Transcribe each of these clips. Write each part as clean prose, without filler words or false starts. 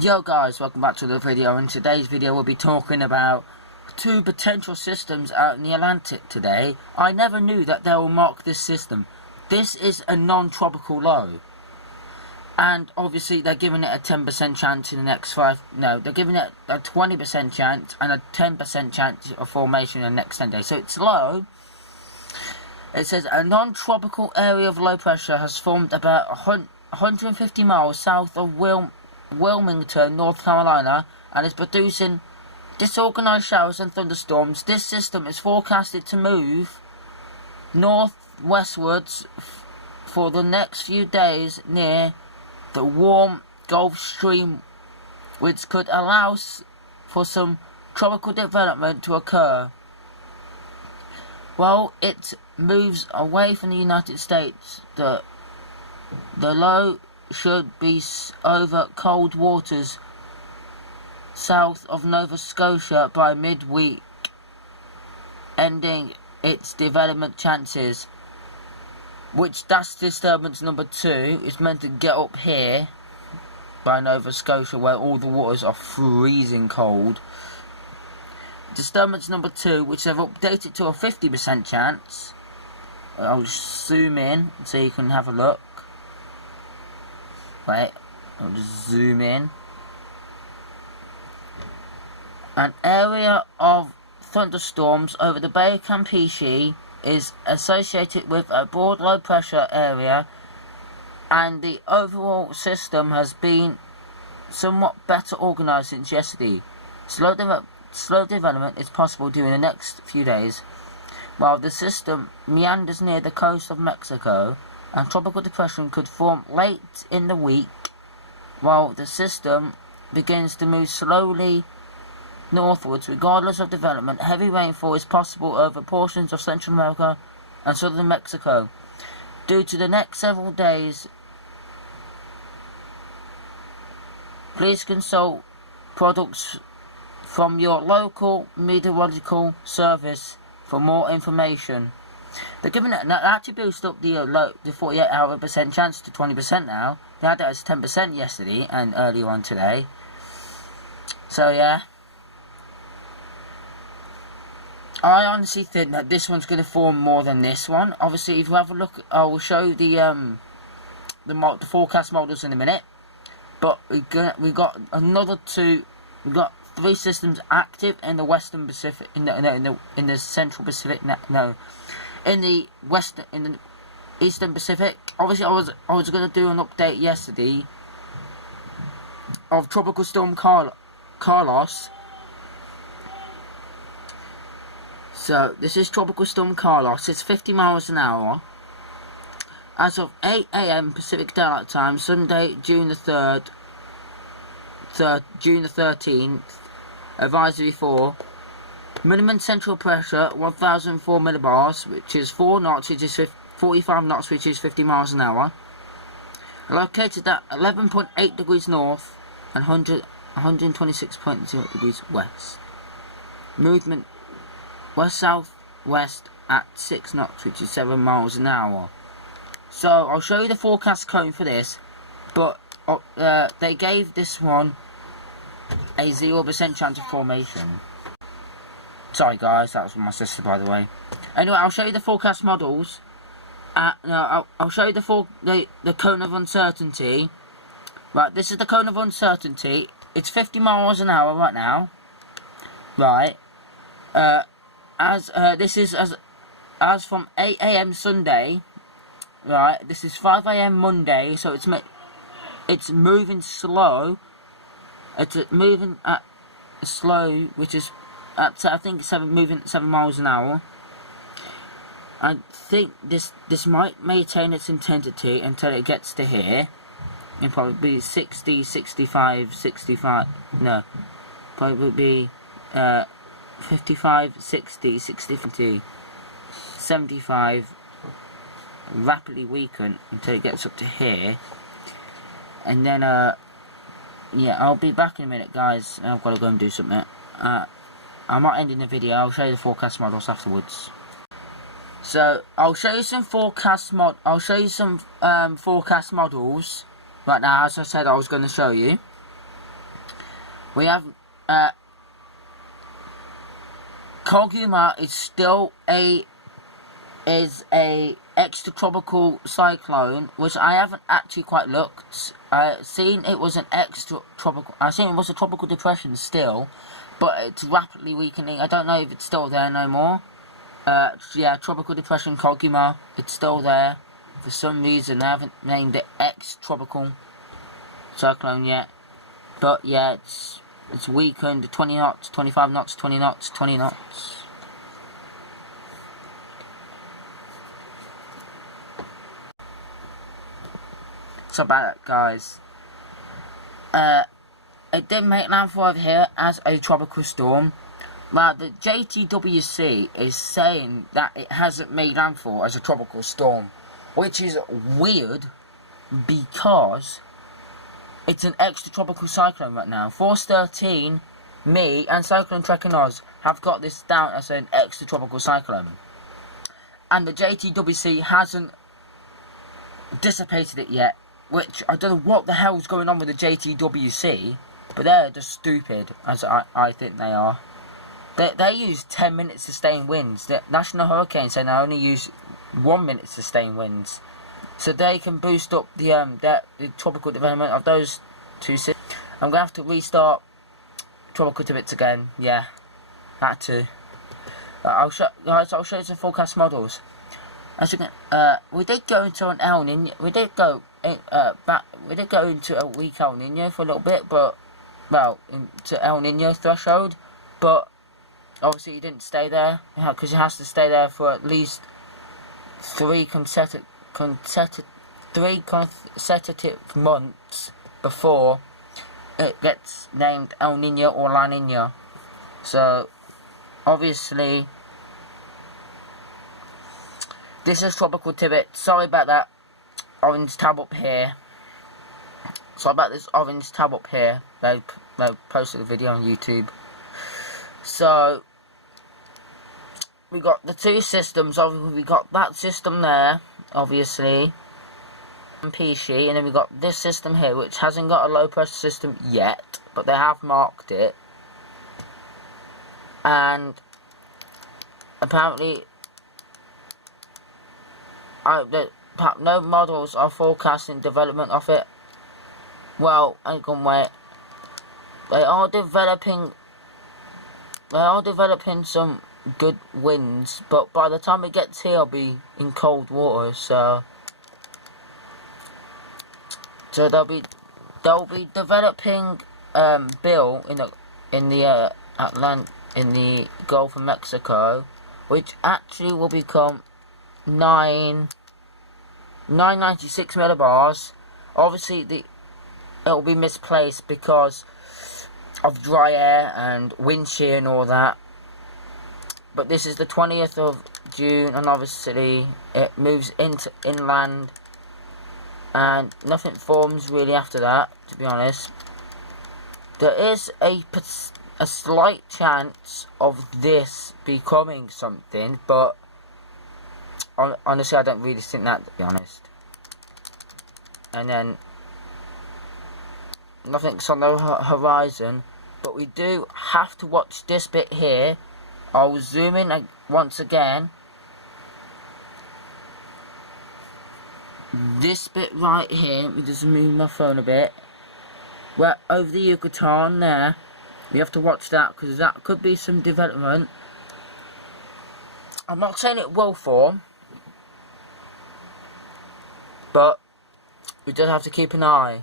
Yo guys, welcome back to the video. In today's video we'll be talking about two potential systems out in the Atlantic today. I never knew that they will mark this system. This is a non-tropical low. And obviously they're giving it a 10% chance in the next they're giving it a 20% chance and a 10% chance of formation in the next 10 days. So it's low. It says a non-tropical area of low pressure has formed about 150 miles south of Wilmington, North Carolina, and is producing disorganized showers and thunderstorms. This system is forecasted to move northwestwards for the next few days near the warm Gulf Stream, which could allow for some tropical development to occur. While it moves away from the United States, the low should be over cold waters south of Nova Scotia by midweek, ending its development chances. Which that's disturbance number 2. It's meant to get up here by Nova Scotia where all the waters are freezing cold. Disturbance number 2, which they've updated to a 50% chance. I'll just zoom in so you can have a look. Wait, I'll just zoom in. An area of thunderstorms over the Bay of Campeche is associated with a broad low pressure area, and the overall system has been somewhat better organized since yesterday. Slow development is possible during the next few days, while the system meanders near the coast of Mexico, and tropical depression could form late in the week. While the system begins to move slowly northwards, regardless of development, heavy rainfall is possible over portions of Central America and southern Mexico. Due to the next several days, please consult products from your local meteorological service for more information. They're giving it, that actually boost up the 48% chance to 20% now. They had it as 10% yesterday and earlier on today. So yeah, I honestly think that this one's going to form more than this one. Obviously, if you have a look, I will show the forecast models in a minute. But we got another two. We got 3 systems active in the Western Pacific, in the Central Pacific. In the Eastern Pacific. Obviously, I was going to do an update yesterday of Tropical Storm Carlos. So this is Tropical Storm Carlos. It's 50 miles an hour. As of 8 AM Pacific Daylight Time, Sunday, June the 13th. Advisory 4. Minimum central pressure 1004 millibars, which is 4 knots, which is 45 knots, which is 50 miles an hour. Located at 11.8 degrees north and 126.0 degrees west. Movement west-southwest at 6 knots, which is 7 miles an hour. So I'll show you the forecast cone for this, but they gave this one a 0% chance of formation. Sorry guys, that was my sister, by the way. Anyway, I'll show you the forecast models. I'll show you the cone of uncertainty. Right, this is the cone of uncertainty. It's 50 miles an hour right now. Right. This is as from 8 AM Sunday. Right. This is 5 AM Monday. So it's moving slow. It's moving at slow, which is at, I think, moving at 7 miles an hour. I think this might maintain its intensity until it gets to here. It'll probably be 60, 65, 65. No, probably be 55, 60, 60, 50, 75. Rapidly weaken until it gets up to here, and then yeah, I'll be back in a minute, guys. I've got to go and do something. I'm not ending the video. I'll show you the forecast models afterwards. So I'll show you some forecast forecast models right now, as I said I was going to show you. We have Koguma is still a extratropical cyclone, which I haven't actually quite looked. Seen it was an extratropical. I seen it was a tropical depression still, but it's rapidly weakening. I don't know if it's still there no more. Yeah, tropical depression Koguma. It's still there. For some reason, they haven't named it ex-tropical cyclone yet. But yeah, it's weakened. 20 knots, 25 knots, 20 knots, 20 knots. So about that, guys. It did make landfall over here as a tropical storm. Now, the JTWC is saying that it hasn't made landfall as a tropical storm, which is weird because it's an extratropical cyclone right now. Force 13, me, and Cyclone Trek and Oz have got this down as an extratropical cyclone. And the JTWC hasn't dissipated it yet, which I don't know what the hell's going on with the JTWC, but they're just stupid, as I think they are. They use 10 minutes sustained winds. The National Hurricane Center only use 1 minute sustained winds, so they can boost up the tropical development of those two systems. I'm gonna have to restart tropical tibbets again. Yeah, that too. I'll show you some forecast models. As you can, we did go into an El Nino. We did go into a weak El Nino for a little bit, but into El Nino threshold, but obviously it didn't stay there because it has to stay there for at least three consecutive months before it gets named El Nino or La Nina. So obviously this is tropical tibbet. Sorry about that orange tab up here. Sorry about this orange tab up here. They posted a video on YouTube. So we got the two systems. We got that system there, obviously, Pishi, and then we got this system here, which hasn't got a low pressure system yet, but they have marked it. And apparently, no models are forecasting development of it. Well, I can wait. They are developing some good winds, but by the time it gets here, I'll be in cold water. So they'll be developing Bill in the Gulf of Mexico, which actually will become 996 millibars. Obviously, it'll be misplaced because of dry air and wind shear and all that. But this is the 20th of June, and obviously it moves into inland, and nothing forms really after that, to be honest. There is a slight chance of this becoming something, but honestly I don't really think that, to be honest. And then nothing's on the horizon, but we do have to watch this bit here. I'll zoom in once again. This bit right here, let me just move my phone a bit. Well, over the Yucatan there, we have to watch that because that could be some development. I'm not saying it will form, but we just have to keep an eye.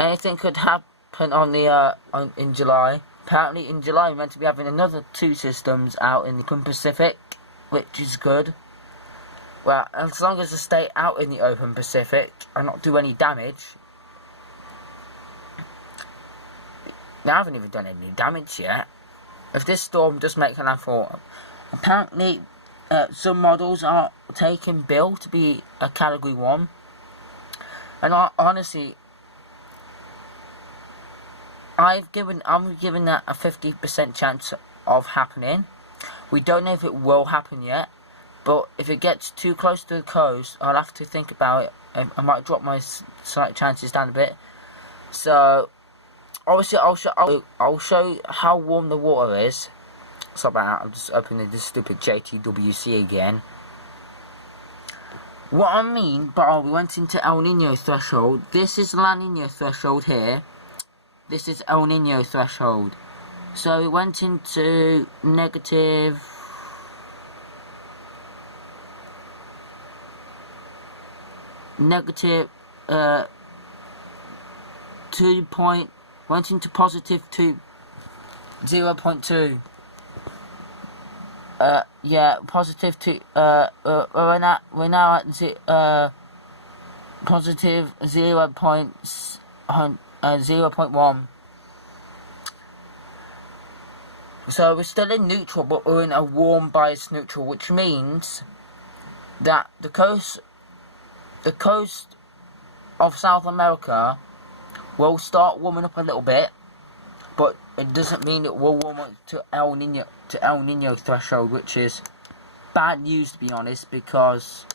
Anything could happen on the in July. Apparently in July we're meant to be having another two systems out in the open Pacific, which is good. Well, as long as they stay out in the open Pacific and not do any damage. They haven't even done any damage yet. If this storm does make landfall, apparently some models are taking Bill to be a Category 1. And honestly, I'm giving that a 50% chance of happening. We don't know if it will happen yet, but if it gets too close to the coast, I'll have to think about it. I might drop my slight chances down a bit. So obviously I'll show you how warm the water is. Stop that, I'm just opening this stupid JTWC again. What I mean by we went into El Nino threshold, this is La Nina threshold here. This is El Nino threshold. So we went into negative 2 point, went into positive 0.2. Yeah, positive 2. We're now at positive 0.1. So we're still in neutral, but we're in a warm bias neutral, which means that the coast of South America will start warming up a little bit, but it doesn't mean it will warm up to El Nino threshold, which is bad news, to be honest, because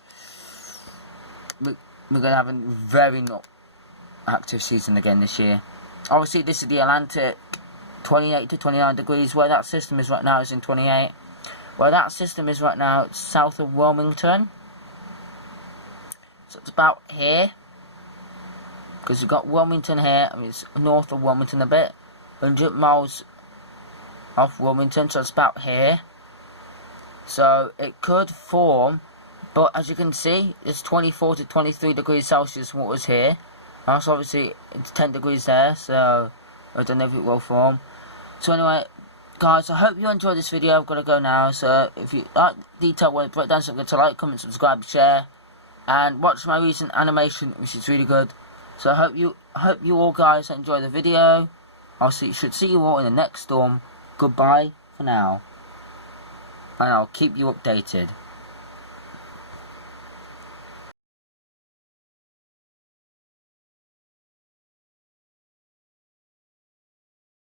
we're gonna have a very not active season again this year. Obviously, this is the Atlantic, 28 to 29 degrees. Where that system is right now is in 28. Where that system is right now, it's south of Wilmington. So it's about here. Because you've got Wilmington here, I mean it's north of Wilmington a bit. 100 miles off Wilmington, so it's about here. So it could form, but as you can see, it's 24 to 23 degrees Celsius water's here. That's obviously, it's 10 degrees there, so I don't know if it will form. So anyway, guys, I hope you enjoyed this video. I've got to go now, so if you like detailed word breakdowns, don't forget to like, comment, subscribe, share, and watch my recent animation, which is really good. So I hope you all guys enjoy the video. Should see you all in the next storm. Goodbye for now, and I'll keep you updated.